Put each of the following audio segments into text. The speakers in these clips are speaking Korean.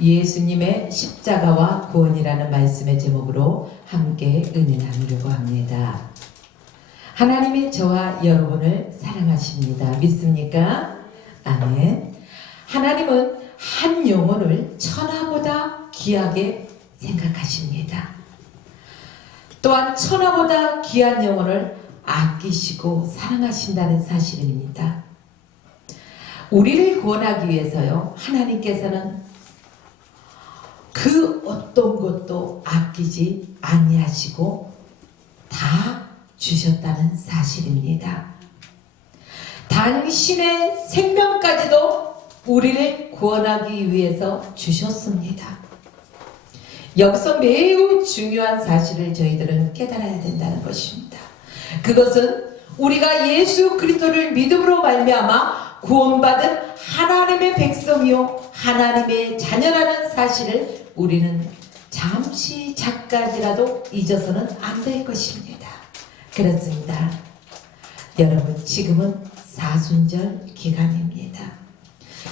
예수님의 십자가와 구원이라는 말씀의 제목으로 함께 은혜 나누려고 합니다. 하나님이 저와 여러분을 사랑하십니다. 믿습니까? 아멘. 하나님은 한 영혼을 천하보다 귀하게 생각하십니다. 또한 천하보다 귀한 영혼을 아끼시고 사랑하신다는 사실입니다. 우리를 구원하기 위해서요, 하나님께서는 그 어떤 것도 아끼지 아니하시고 다 주셨다는 사실입니다. 당신의 생명까지도 우리를 구원하기 위해서 주셨습니다. 여기서 매우 중요한 사실을 저희들은 깨달아야 된다는 것입니다. 그것은 우리가 예수 그리스도를 믿음으로 말미암아 구원받은 하나님의 백성이요 하나님의 자녀라는 사실을 우리는 잠시 잠깐이라도 잊어서는 안 될 것입니다. 그렇습니다. 여러분, 지금은 사순절 기간입니다.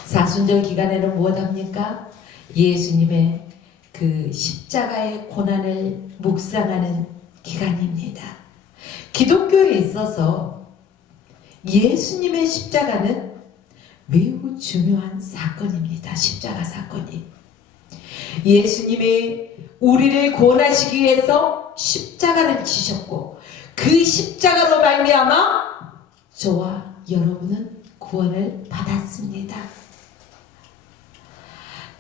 사순절 기간에는 무엇합니까? 예수님의 그 십자가의 고난을 묵상하는 기간입니다. 기독교에 있어서 예수님의 십자가는 매우 중요한 사건입니다. 십자가 사건이. 예수님이 우리를 구원하시기 위해서 십자가를 지셨고 그 십자가로 말미암아 저와 여러분은 구원을 받았습니다.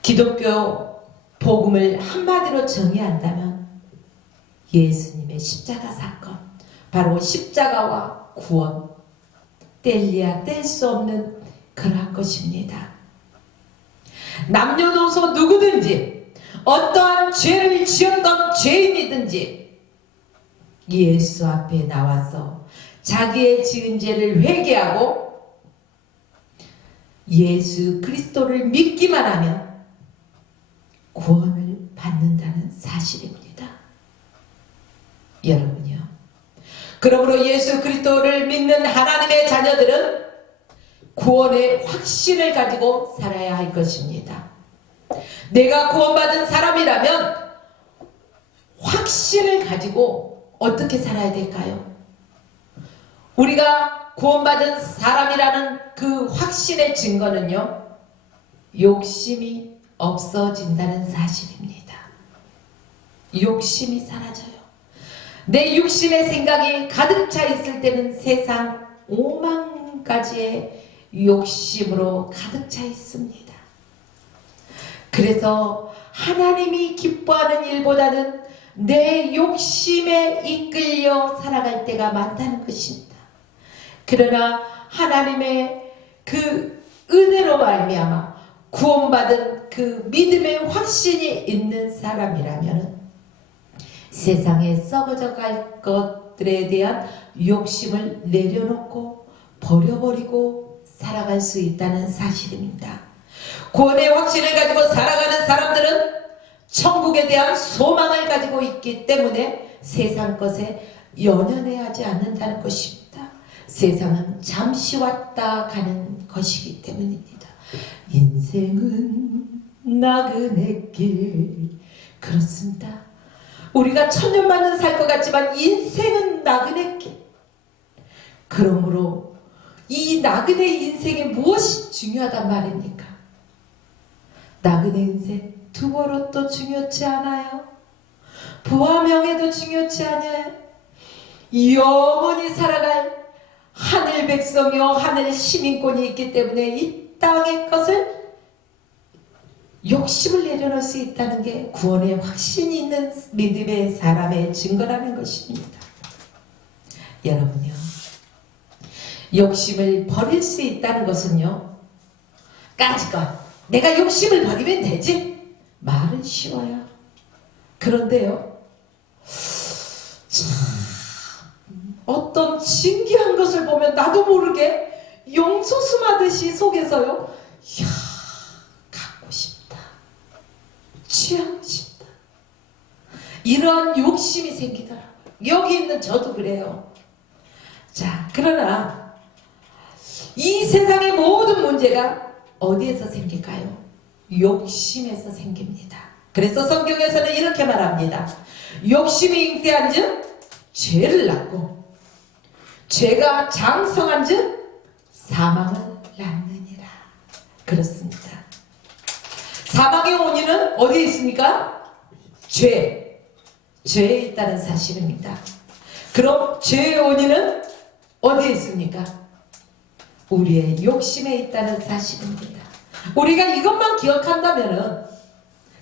기독교 복음을 한마디로 정의한다면 예수님의 십자가 사건, 바로 십자가와 구원, 뗄래야 뗄 수 없는 그러한 것입니다. 남녀노소 누구든지 어떠한 죄를 지었던 죄인이든지 예수 앞에 나와서 자기의 지은 죄를 회개하고 예수 그리스도를 믿기만 하면 구원을 받는다는 사실입니다. 여러분요. 그러므로 예수 그리스도를 믿는 하나님의 자녀들은 구원의 확신을 가지고 살아야 할 것입니다. 내가 구원받은 사람이라면 확신을 가지고 어떻게 살아야 될까요? 우리가 구원받은 사람이라는 그 확신의 증거는요, 욕심이 없어진다는 사실입니다. 욕심이 사라져요. 내 육신의 생각이 가득 차 있을 때는 세상 오만 가지의 욕심으로 가득 차 있습니다. 그래서 하나님이 기뻐하는 일보다는 내 욕심에 이끌려 살아갈 때가 많다는 것입니다. 그러나 하나님의 그 은혜로 말미암아 구원받은 그 믿음의 확신이 있는 사람이라면 세상에 썩어져 갈 것들에 대한 욕심을 내려놓고 버려버리고 살아갈 수 있다는 사실입니다. 구원의 확신을 가지고 살아가는 사람들은 천국에 대한 소망을 가지고 있기 때문에 세상 것에 연연해하지 않는다는 것입니다. 세상은 잠시 왔다 가는 것이기 때문입니다. 인생은 나그네 길. 그렇습니다. 우리가 천년만년 살 것 같지만 인생은 나그네 길. 그러므로 이 나그네 인생에 무엇이 중요하단 말입니까? 나그네 인생 두버릇도 중요치 않아요. 부와 명예도 중요치 않아요. 영원히 살아갈 하늘 백성이요 하늘 시민권이 있기 때문에 이 땅의 것을 욕심을 내려놓을 수 있다는 게 구원의 확신이 있는 믿음의 사람의 증거라는 것입니다. 여러분요, 욕심을 버릴 수 있다는 것은요, 까짓것 내가 욕심을 버리면 되지, 말은 쉬워요. 그런데요, 어떤 신기한 것을 보면 나도 모르게 용솟음하듯이 속에서요, 이야, 갖고 싶다, 취하고 싶다, 이러한 욕심이 생기더라고요. 여기 있는 저도 그래요. 자, 그러나 이 세상의 모든 문제가 어디에서 생길까요? 욕심에서 생깁니다. 그래서 성경에서는 이렇게 말합니다. 욕심이 잉태한즉 죄를 낳고 죄가 장성한즉 사망을 낳느니라. 그렇습니다. 사망의 원인은 어디에 있습니까? 죄에 있다는 사실입니다. 그럼 죄의 원인은 어디에 있습니까? 우리의 욕심에 있다는 사실입니다. 우리가 이것만 기억한다면은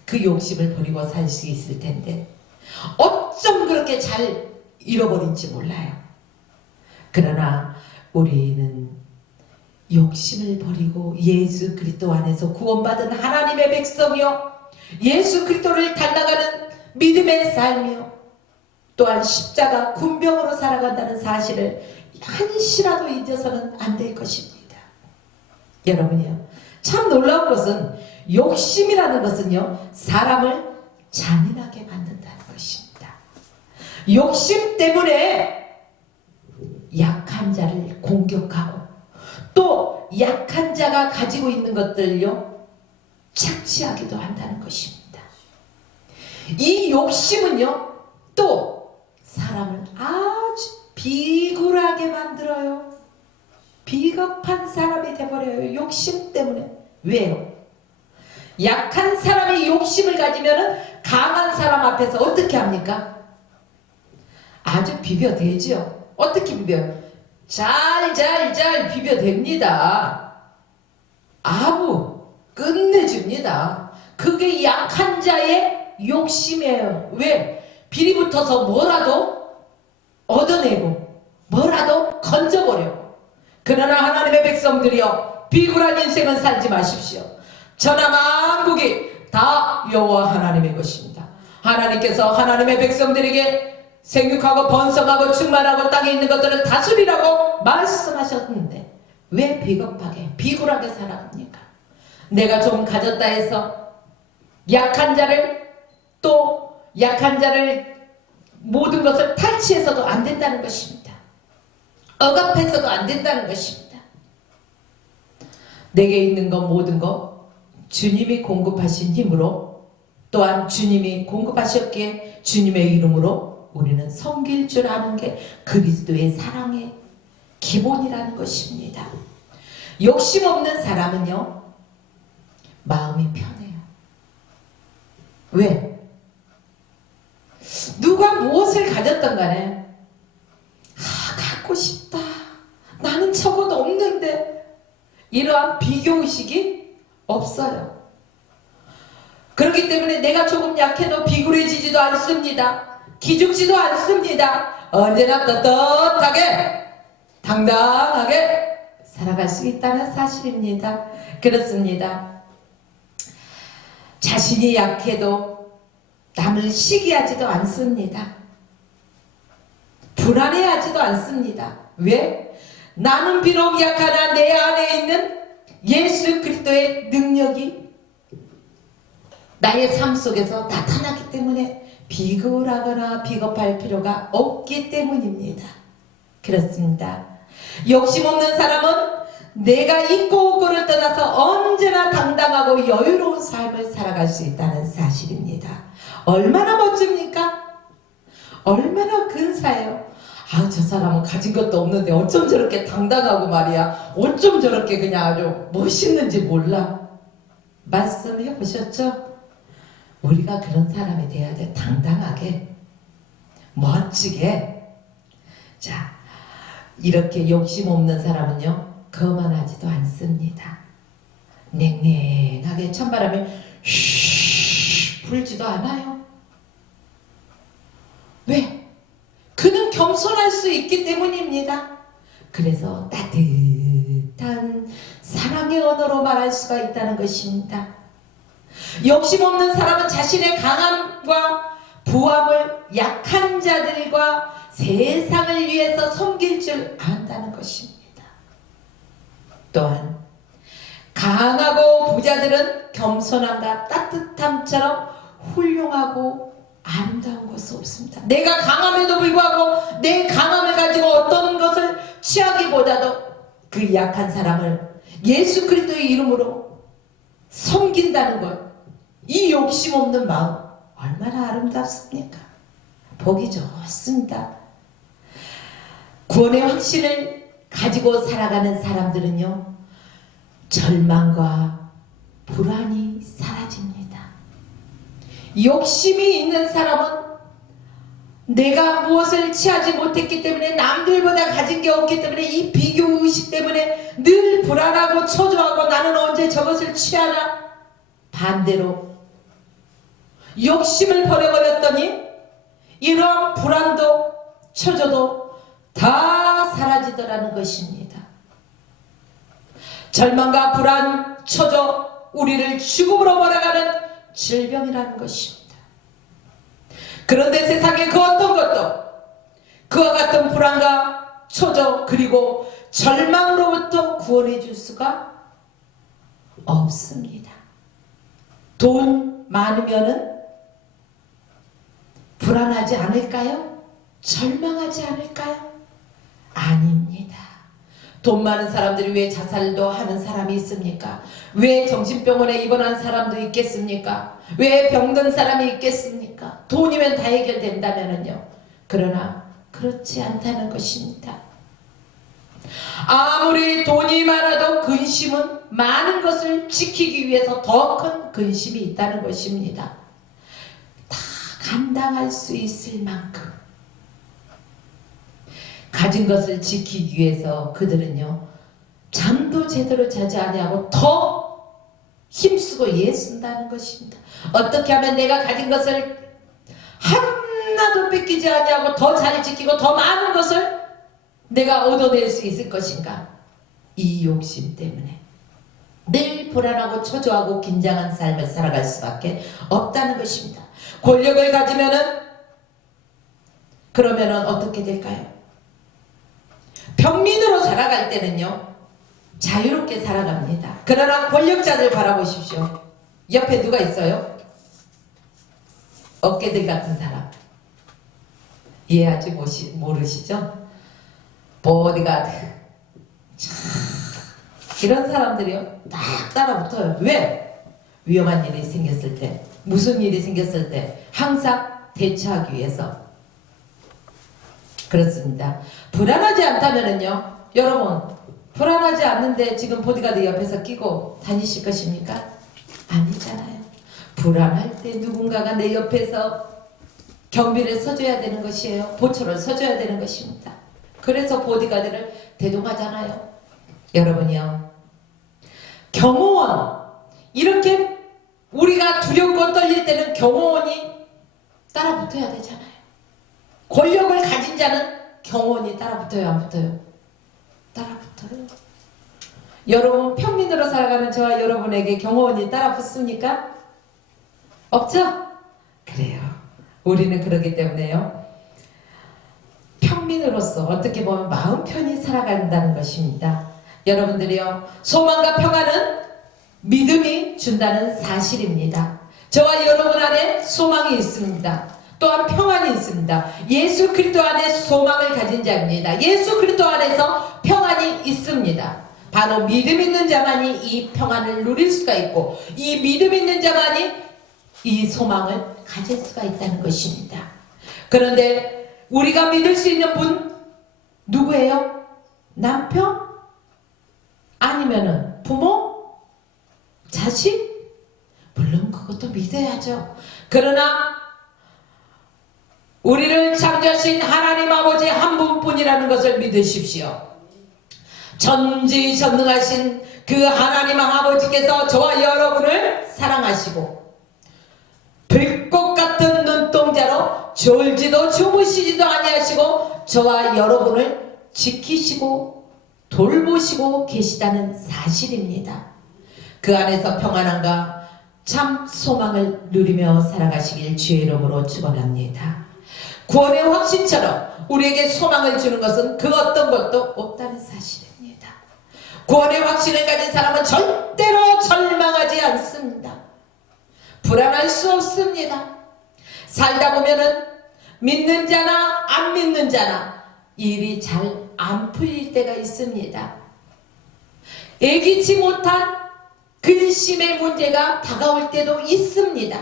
그 욕심을 버리고 살 수 있을 텐데 어쩜 그렇게 잘 잃어버린지 몰라요. 그러나 우리는 욕심을 버리고 예수 그리스도 안에서 구원받은 하나님의 백성이요, 예수 그리스도를 닮아가는 믿음의 삶이요, 또한 십자가 군병으로 살아간다는 사실을 한시라도 잊어서는 안 될 것입니다. 여러분이요, 참 놀라운 것은 욕심이라는 것은요, 사람을 잔인하게 만든다는 것입니다. 욕심 때문에 약한 자를 공격하고 또 약한 자가 가지고 있는 것들요 착취하기도 한다는 것입니다. 이 욕심은요 또 사람을 아주 비굴하게 만들어요. 비겁한 사람이 되어버려요. 욕심 때문에. 왜요? 약한 사람이 욕심을 가지면 강한 사람 앞에서 어떻게 합니까? 아주 비벼대죠. 어떻게 비벼요? 잘 비벼댑니다. 아부 끝내줍니다. 그게 약한 자의 욕심이에요. 왜? 비리 붙어서 뭐라도 얻어내고 뭐라도 건져보려고. 그러나 하나님의 백성들이여, 비굴한 인생은 살지 마십시오. 천하 만국이 다 여호와 하나님의 것입니다. 하나님께서 하나님의 백성들에게 생육하고 번성하고 충만하고 땅에 있는 것들을 다스리라고 말씀하셨는데 왜 비겁하게 비굴하게 살아갑니까? 내가 좀 가졌다 해서 약한 자를 모든 것을 탈취해서도 안 된다는 것입니다. 억압해서도 안 된다는 것입니다. 내게 있는 것 모든 것 주님이 공급하신 힘으로, 또한 주님이 공급하셨기에 주님의 이름으로 우리는 섬길 줄 아는 게 그리스도의 사랑의 기본이라는 것입니다. 욕심 없는 사람은요 마음이 편해요. 왜? 누가 무엇을 가졌던 간에 갖고 싶다, 나는 저것 없는데, 이러한 비교의식이 없어요. 그렇기 때문에 내가 조금 약해도 비굴해지지도 않습니다. 기죽지도 않습니다. 언제나 떳떳하게 당당하게 살아갈 수 있다는 사실입니다. 그렇습니다. 자신이 약해도 남을 시기하지도 않습니다. 불안해하지도 않습니다. 왜? 나는 비록 약하나 내 안에 있는 예수 그리스도의 능력이 나의 삶 속에서 나타나기 때문에 비굴하거나 비겁할 필요가 없기 때문입니다. 그렇습니다. 욕심 없는 사람은 내가 있고 없고를 떠나서 언제나 당당하고 여유로운 삶을 살아갈 수 있다는 사실입니다. 얼마나 멋집니까? 얼마나 근사해요. 아, 저 사람은 가진 것도 없는데 어쩜 저렇게 당당하고 말이야, 어쩜 저렇게 그냥 아주 멋있는지 몰라. 말씀해 보셨죠? 우리가 그런 사람이 돼야 돼. 당당하게, 멋지게. 자, 이렇게 욕심 없는 사람은요 거만하지도 않습니다. 냉랭하게 찬바람이 휘 불지도 않아요. 왜? 그는 겸손할 수 있기 때문입니다. 그래서 따뜻한 사랑의 언어로 말할 수가 있다는 것입니다. 욕심 없는 사람은 자신의 강함과 부함을 약한 자들과 세상을 위해서 섬길 줄 안다는 것입니다. 또한 강하고 부자들은 겸손함과 따뜻함처럼 훌륭하고 아름다운 것은 없습니다. 내가 강함에도 불구하고 내 강함을 가지고 어떤 것을 취하기보다도 그 약한 사람을 예수 그리스도의 이름으로 섬긴다는 것, 이 욕심 없는 마음 얼마나 아름답습니까? 보기 좋습니다. 구원의 확신을 가지고 살아가는 사람들은요, 절망과 불안이 사라집니다. 욕심이 있는 사람은 내가 무엇을 취하지 못했기 때문에, 남들보다 가진 게 없기 때문에, 이 비교의식 때문에 늘 불안하고 초조하고 나는 언제 저것을 취하나? 반대로 욕심을 버려버렸더니 이러한 불안도 초조도 다 사라지더라는 것입니다. 절망과 불안, 초조, 우리를 죽음으로 몰아가는 질병이라는 것입니다. 그런데 세상에 그 어떤 것도 그와 같은 불안과 초조 그리고 절망으로부터 구원해 줄 수가 없습니다. 돈 많으면은 불안하지 않을까요? 절망하지 않을까요? 아닙니다. 돈 많은 사람들이 왜 자살도 하는 사람이 있습니까? 왜 정신병원에 입원한 사람도 있겠습니까? 왜 병든 사람이 있겠습니까? 돈이면 다 해결된다면요. 그러나 그렇지 않다는 것입니다. 아무리 돈이 많아도 근심은 많은 것을 지키기 위해서 더 큰 근심이 있다는 것입니다. 다 감당할 수 있을 만큼 가진 것을 지키기 위해서 그들은요, 잠도 제대로 자지 아니하고 더 힘쓰고 애쓴다는 것입니다. 어떻게 하면 내가 가진 것을 하나도 뺏기지 아니하고 더 잘 지키고 더 많은 것을 내가 얻어낼 수 있을 것인가? 이 욕심 때문에 늘 불안하고 초조하고 긴장한 삶을 살아갈 수밖에 없다는 것입니다. 권력을 가지면은 그러면은 어떻게 될까요? 평민으로 살아갈 때는요, 자유롭게 살아갑니다. 그러나 권력자들 바라보십시오. 옆에 누가 있어요? 어깨들 같은 사람. 이해하지 모르시죠? 보디가드. 이런 사람들이요, 딱 따라붙어요. 왜? 위험한 일이 생겼을 때, 무슨 일이 생겼을 때 항상 대처하기 위해서. 그렇습니다. 불안하지 않다면은요, 여러분, 불안하지 않는데 지금 보디가드 옆에서 끼고 다니실 것입니까? 아니잖아요. 불안할 때 누군가가 내 옆에서 경비를 서줘야 되는 것이에요. 보초를 서줘야 되는 것입니다. 그래서 보디가드를 대동하잖아요. 여러분이요, 경호원, 이렇게 우리가 두렵고 떨릴 때는 경호원이 따라붙어야 되잖아요. 권력을 가진 자는 경호원이 따라붙어요, 안 붙어요? 따라붙어요. 여러분, 평민으로 살아가는 저와 여러분에게 경호원이 따라붙습니까? 없죠? 그래요. 우리는 그러기 때문에요, 평민으로서 어떻게 보면 마음 편히 살아간다는 것입니다. 여러분들이요, 소망과 평안은 믿음이 준다는 사실입니다. 저와 여러분 안에 소망이 있습니다. 또한 평안이 있습니다. 예수 그리스도 안에 소망을 가진 자입니다. 예수 그리스도 안에서 평안이 있습니다. 바로 믿음 있는 자만이 이 평안을 누릴 수가 있고, 이 믿음 있는 자만이 이 소망을 가질 수가 있다는 것입니다. 그런데 우리가 믿을 수 있는 분 누구예요? 남편? 아니면은 부모? 자식? 물론 그것도 믿어야죠. 그러나 우리를 창조하신 하나님 아버지 한 분뿐이라는 것을 믿으십시오. 전지전능하신 그 하나님 아버지께서 저와 여러분을 사랑하시고 불꽃 같은 눈동자로 졸지도 주무시지도 아니하시고 저와 여러분을 지키시고 돌보시고 계시다는 사실입니다. 그 안에서 평안함과 참 소망을 누리며 살아가시길 주의 이름으로 축원합니다. 구원의 확신처럼 우리에게 소망을 주는 것은 그 어떤 것도 없다는 사실입니다. 구원의 확신을 가진 사람은 절대로 절망하지 않습니다. 불안할 수 없습니다. 살다 보면은 믿는 자나 안 믿는 자나 일이 잘 안 풀릴 때가 있습니다. 예기치 못한 근심의 문제가 다가올 때도 있습니다.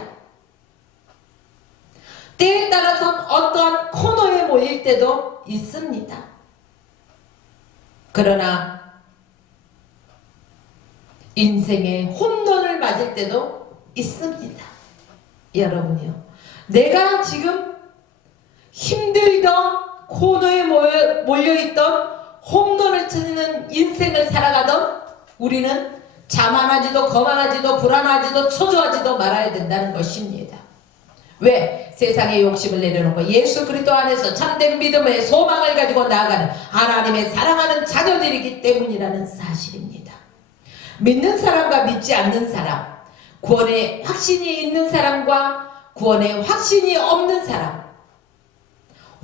때에 따라서는 어떠한 코너에 몰릴 때도 있습니다. 그러나 인생의 홈런을 맞을 때도 있습니다. 여러분이요, 내가 지금 힘들던 코너에 몰려있던 홈런을 치는 인생을 살아가던 우리는 자만하지도 거만하지도 불안하지도 초조하지도 말아야 된다는 것입니다. 왜? 세상의 욕심을 내려놓고 예수 그리스도 안에서 참된 믿음의 소망을 가지고 나아가는 하나님의 사랑하는 자녀들이기 때문이라는 사실입니다. 믿는 사람과 믿지 않는 사람, 구원의 확신이 있는 사람과 구원의 확신이 없는 사람,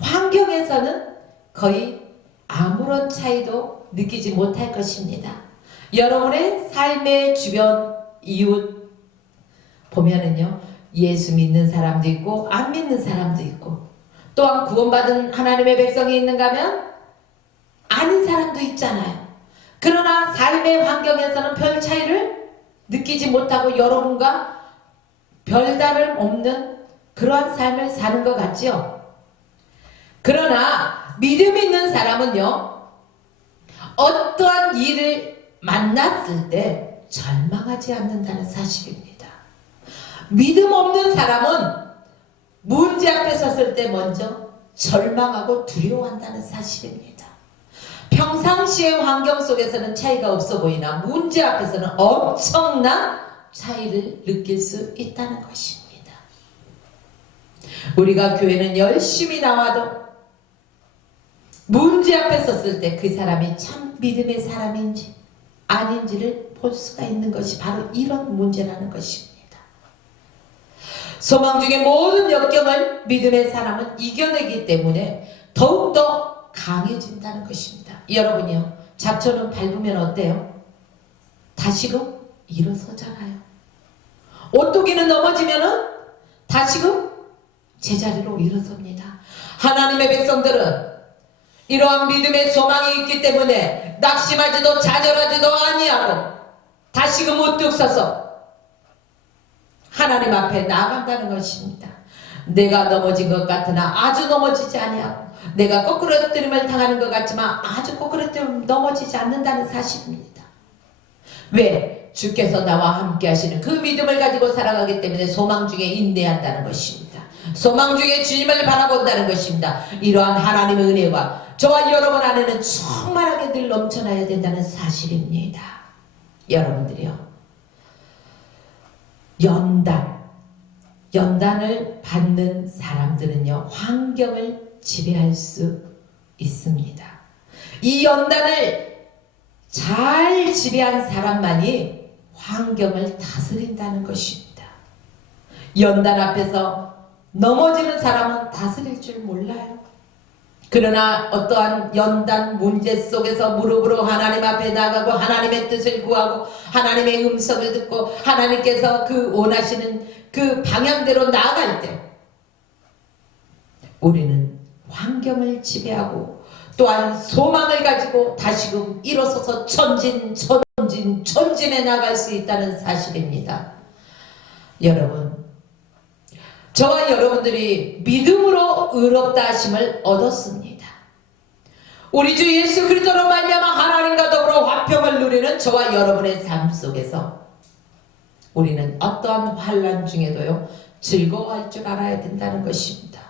환경에서는 거의 아무런 차이도 느끼지 못할 것입니다. 여러분의 삶의 주변 이웃 보면은요, 예수 믿는 사람도 있고 안 믿는 사람도 있고, 또한 구원받은 하나님의 백성이 있는가 하면 아닌 사람도 있잖아요. 그러나 삶의 환경에서는 별 차이를 느끼지 못하고 여러분과 별다름 없는 그러한 삶을 사는 것 같지요. 그러나 믿음 있는 사람은요, 어떠한 일을 만났을 때 절망하지 않는다는 사실입니다. 믿음 없는 사람은 문제 앞에 섰을 때 먼저 절망하고 두려워한다는 사실입니다. 평상시의 환경 속에서는 차이가 없어 보이나 문제 앞에서는 엄청난 차이를 느낄 수 있다는 것입니다. 우리가 교회는 열심히 나와도 문제 앞에 섰을 때 그 사람이 참 믿음의 사람인지 아닌지를 볼 수가 있는 것이 바로 이런 문제라는 것입니다. 소망 중의 모든 역경을 믿음의 사람은 이겨내기 때문에 더욱더 강해진다는 것입니다. 여러분이요, 잡초는 밟으면 어때요? 다시금 일어서잖아요. 오뚜기는 넘어지면은 다시금 제자리로 일어섭니다. 하나님의 백성들은 이러한 믿음의 소망이 있기 때문에 낙심하지도 좌절하지도 아니하고 다시금 우뚝 서서 하나님 앞에 나아간다는 것입니다. 내가 넘어진 것 같으나 아주 넘어지지 아니하고, 내가 거꾸러뜨림을 당하는 것 같지만 아주 거꾸러뜨림 넘어지지 않는다는 사실입니다. 왜? 주께서 나와 함께 하시는 그 믿음을 가지고 살아가기 때문에 소망 중에 인내한다는 것입니다. 소망 중에 주님을 바라본다는 것입니다. 이러한 하나님의 은혜가 저와 여러분 안에는 충만하게 늘 넘쳐나야 된다는 사실입니다. 여러분들이요, 연단을 받는 사람들은요, 환경을 지배할 수 있습니다. 이 연단을 잘 지배한 사람만이 환경을 다스린다는 것입니다. 연단 앞에서 넘어지는 사람은 다스릴 줄 몰라요. 그러나 어떠한 연단 문제 속에서 무릎으로 하나님 앞에 나가고 하나님의 뜻을 구하고 하나님의 음성을 듣고 하나님께서 그 원하시는 그 방향대로 나아갈 때 우리는 환경을 지배하고 또한 소망을 가지고 다시금 일어서서 전진에 나갈 수 있다는 사실입니다. 여러분, 저와 여러분들이 믿음으로 의롭다 하심을 얻었습니다. 우리 주 예수 그리스도로 말미암아 하나님과 더불어 화평을 누리는 저와 여러분의 삶 속에서 우리는 어떠한 환난 중에도요, 즐거워할 줄 알아야 된다는 것입니다.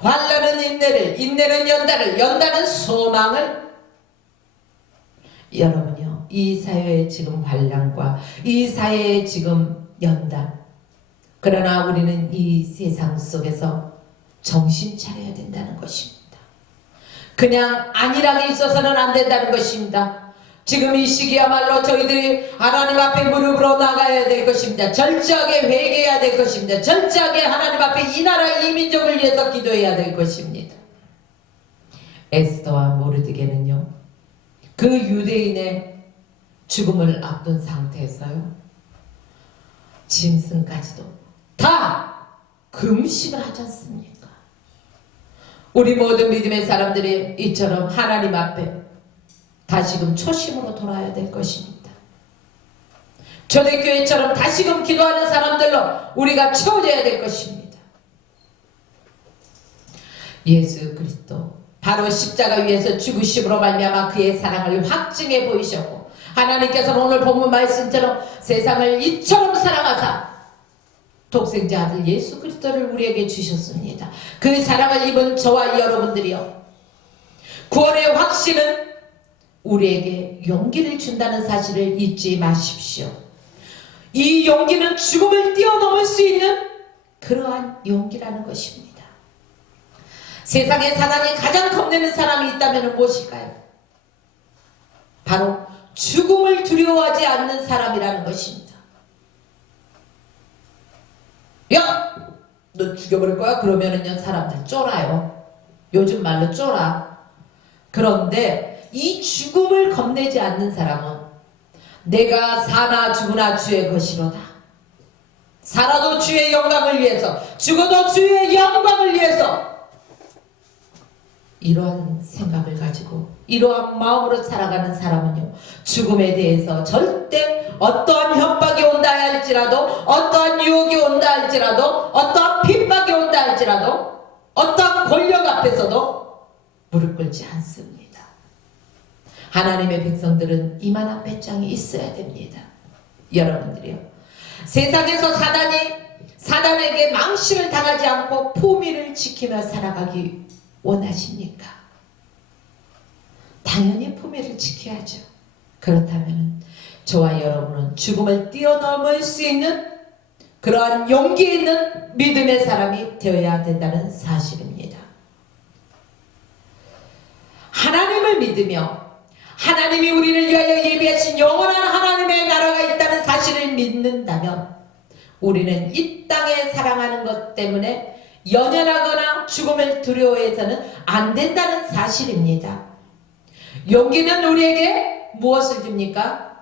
환난은 인내를, 인내는 연단을, 연단은 소망을. 여러분요, 이 사회의 지금 환난과 이 사회의 지금 연단, 그러나 우리는 이 세상 속에서 정신 차려야 된다는 것입니다. 그냥 안일하게 있어서는 안 된다는 것입니다. 지금 이 시기야말로 저희들이 하나님 앞에 무릎으로 나가야 될 것입니다. 절저하게 회개해야 될 것입니다. 절저하게 하나님 앞에 이 나라 이 민족을 위해서 기도해야 될 것입니다. 에스더와 모르드게는요, 그 유대인의 죽음을 앞둔 상태에서요, 짐승까지도 다 금식을 하지 않습니까? 우리 모든 믿음의 사람들이 이처럼 하나님 앞에 다시금 초심으로 돌아야 될 것입니다. 초대교회처럼 다시금 기도하는 사람들로 우리가 채워져야 될 것입니다. 예수 그리스도 바로 십자가 위에서 죽으심으로 말미암아 그의 사랑을 확증해 보이셨고, 하나님께서는 오늘 본문 말씀처럼 세상을 이처럼 사랑하사 독생자 아들 예수 그리스도를 우리에게 주셨습니다. 그 사랑을 입은 저와 여러분들이요, 구원의 확신은 우리에게 용기를 준다는 사실을 잊지 마십시오. 이 용기는 죽음을 뛰어넘을 수 있는 그러한 용기라는 것입니다. 세상에 사단이 가장 겁내는 사람이 있다면 무엇일까요? 바로 죽음을 두려워하지 않는 사람이라는 것입니다. 야! 너 죽여버릴 거야? 그러면은요, 사람들 쫄아요. 요즘 말로 쫄아. 그런데 이 죽음을 겁내지 않는 사람은 내가 사나 죽으나 주의 것이로다. 살아도 주의 영광을 위해서, 죽어도 주의 영광을 위해서, 이러한 생각을 가지고 이러한 마음으로 살아가는 사람은요, 죽음에 대해서 절대 어떠한 협박이 온다 할지라도, 어떠한 유혹이 온다 할지라도, 어떠한 핍박이 온다 할지라도, 어떠한 권력 앞에서도 무릎 꿇지 않습니다. 하나님의 백성들은 이만한 배짱이 있어야 됩니다. 여러분들이요, 세상에서 사단에게 망신을 당하지 않고 품위를 지키며 살아가기 원하십니까? 당연히 품위를 지켜야죠. 그렇다면 저와 여러분은 죽음을 뛰어넘을 수 있는 그러한 용기 있는 믿음의 사람이 되어야 된다는 사실입니다. 하나님을 믿으며 하나님이 우리를 위하여 예비하신 영원한 하나님의 나라가 있다는 사실을 믿는다면 우리는 이 땅에 사랑하는 것 때문에 연연하거나 죽음을 두려워해서는 안 된다는 사실입니다. 용기는 우리에게 무엇을 줍니까?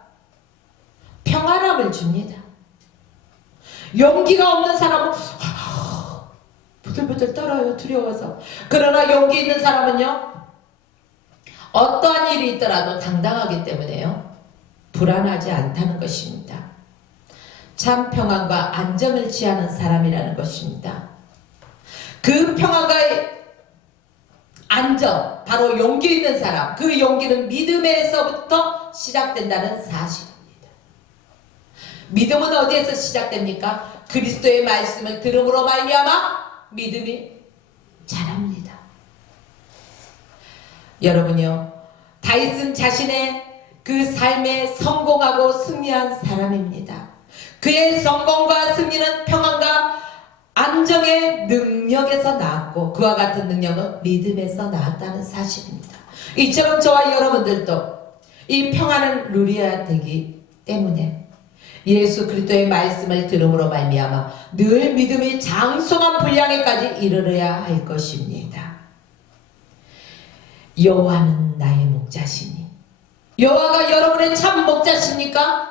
평안함을 줍니다. 용기가 없는 사람은 부들부들 떨어요, 두려워서. 그러나 용기 있는 사람은요, 어떠한 일이 있더라도 당당하기 때문에요, 불안하지 않다는 것입니다. 참 평안과 안정을 취하는 사람이라는 것입니다. 그 평안과 안정, 바로 용기 있는 사람, 그 용기는 믿음에서부터 시작된다는 사실입니다. 믿음은 어디에서 시작됩니까? 그리스도의 말씀을 들음으로 말미암아 믿음이 자랍니다. 여러분요, 다윗은 자신의 그 삶에 성공하고 승리한 사람입니다. 그의 성공과 승리는 평안과 안정의 능력에서 나왔고, 그와 같은 능력은 믿음에서 나왔다는 사실입니다. 이처럼 저와 여러분들도 이 평안을 누려야 되기 때문에 예수 그리스도의 말씀을 들음으로 말미암아 늘 믿음이 장성한 분량에까지 이르러야 할 것입니다. 여호와는 나의 목자시니, 여호와가 여러분의 참 목자십니까?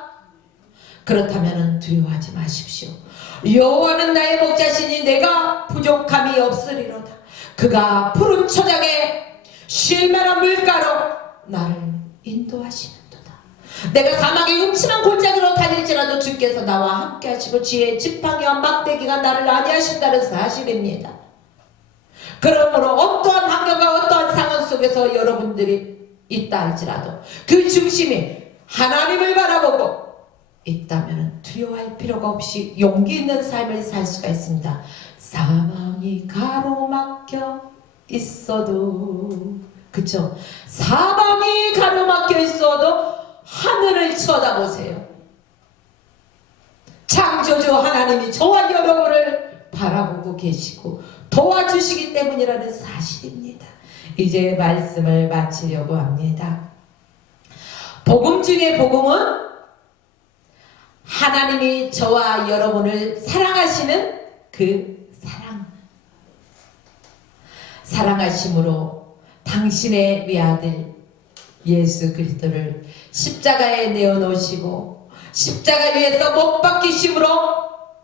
그렇다면 두려워하지 마십시오. 여호와는 나의 목자시니 내가 부족함이 없으리로다. 그가 푸른 초장에 쉴 만한 물가로 나를 인도하시는도다. 내가 사막의 음침한 골짜기로 다닐지라도 주께서 나와 함께 하시고 지혜의 지팡이와 막대기가 나를 안위하신다는 사실입니다. 그러므로 어떠한 환경과 어떠한 상황 속에서 여러분들이 있다 할지라도 그 중심이 하나님을 바라보고 있다면 두려워할 필요가 없이 용기 있는 삶을 살 수가 있습니다. 사망이 가로막혀 있어도, 그쵸? 사망이 가로막혀 있어도 하늘을 쳐다보세요. 창조주 하나님이 저와 여러분을 바라보고 계시고 도와주시기 때문이라는 사실입니다. 이제 말씀을 마치려고 합니다. 복음 중에 복음은 하나님이 저와 여러분을 사랑하시는 그 사랑하심으로 당신의 외아들 예수 그리스도를 십자가에 내어놓으시고 십자가 위에서 못 박히심으로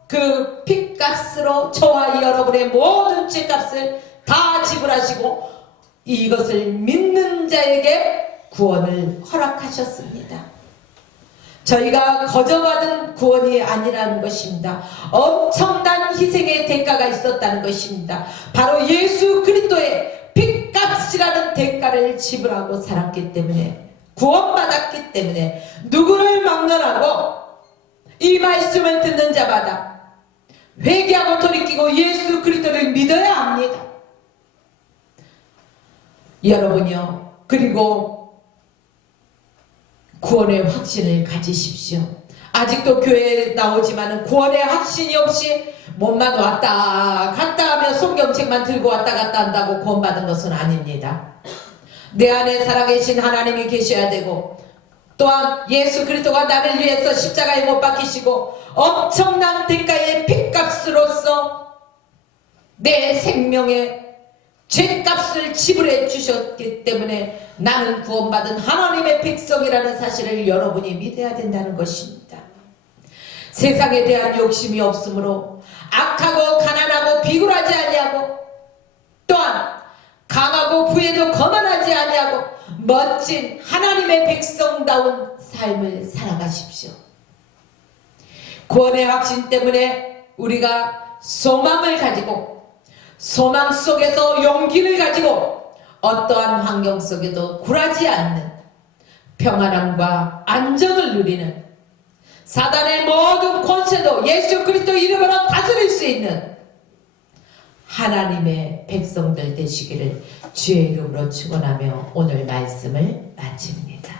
그 핏값으로 저와 여러분의 모든 죄값을 다 지불하시고 이것을 믿는 자에게 구원을 허락하셨습니다. 저희가 거저받은 구원이 아니라는 것입니다. 엄청난 희생의 대가가 있었다는 것입니다. 바로 예수 그리스도의 핏값이라는 대가를 지불하고 살았기 때문에, 구원받았기 때문에 누구를 막론하고 이 말씀을 듣는 자마다 회개하고 돌이키고 예수 그리스도를 믿어야 합니다. 여러분요, 그리고 구원의 확신을 가지십시오. 아직도 교회에 나오지만 구원의 확신이 없이 몸만 왔다 갔다 하며 성경책만 들고 왔다 갔다 한다고 구원받은 것은 아닙니다. 내 안에 살아계신 하나님이 계셔야 되고, 또한 예수 그리스도가 나를 위해서 십자가에 못 박히시고 엄청난 대가의 핏값으로서 내 생명의 죄값을 지불해 주셨기 때문에 나는 구원받은 하나님의 백성이라는 사실을 여러분이 믿어야 된다는 것입니다. 세상에 대한 욕심이 없으므로 악하고 가난하고 비굴하지 아니하고, 또한 강하고 부에도 거만하지 아니하고 멋진 하나님의 백성다운 삶을 살아가십시오. 구원의 확신 때문에 우리가 소망을 가지고, 소망 속에서 용기를 가지고 어떠한 환경 속에도 굴하지 않는 평안함과 안정을 누리는, 사단의 모든 권세도 예수 그리스도 이름으로 다스릴 수 있는 하나님의 백성들 되시기를 주의 이름으로 축원하며 오늘 말씀을 마칩니다.